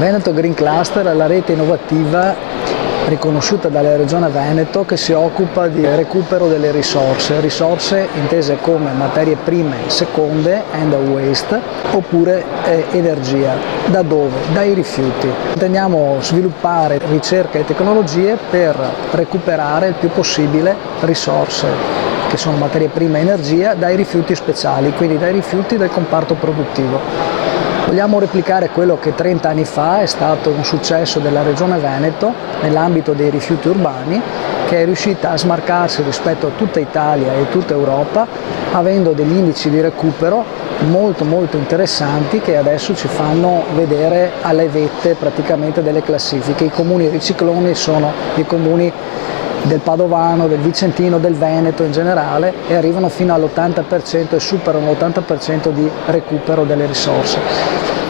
Veneto Green Cluster è la rete innovativa riconosciuta dalla Regione Veneto che si occupa di recupero delle risorse intese come materie prime seconde, end of waste, oppure energia. Da dove? Dai rifiuti. Intendiamo sviluppare ricerca e tecnologie per recuperare il più possibile risorse, che sono materie prime e energia, dai rifiuti speciali, quindi dai rifiuti del comparto produttivo. Vogliamo replicare quello che 30 anni fa è stato un successo della Regione Veneto nell'ambito dei rifiuti urbani, che è riuscita a smarcarsi rispetto a tutta Italia e tutta Europa, avendo degli indici di recupero molto interessanti che adesso ci fanno vedere alle vette praticamente delle classifiche. I comuni ricicloni sono i comuni del Padovano, del Vicentino, del Veneto in generale, e arrivano fino all'80% e superano l'80% di recupero delle risorse.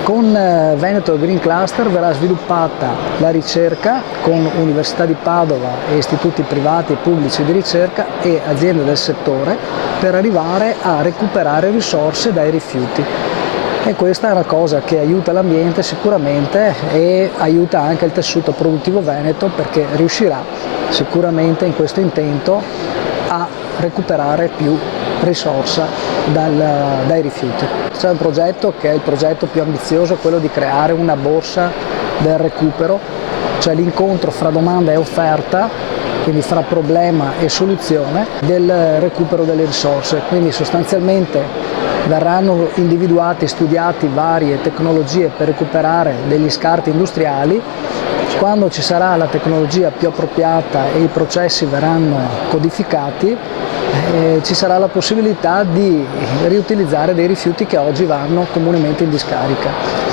Con Veneto Green Cluster verrà sviluppata la ricerca con Università di Padova e istituti privati e pubblici di ricerca e aziende del settore per arrivare a recuperare risorse dai rifiuti. E questa è una cosa che aiuta l'ambiente sicuramente e aiuta anche il tessuto produttivo veneto, perché riuscirà sicuramente in questo intento a recuperare più risorsa dai rifiuti. C'è un progetto che è il progetto più ambizioso, quello di creare una borsa del recupero, cioè l'incontro fra domanda e offerta, quindi fra problema e soluzione del recupero delle risorse. Quindi sostanzialmente verranno individuati e studiati varie tecnologie per recuperare degli scarti industriali. Quando ci sarà la tecnologia più appropriata e i processi verranno codificati, ci sarà la possibilità di riutilizzare dei rifiuti che oggi vanno comunemente in discarica.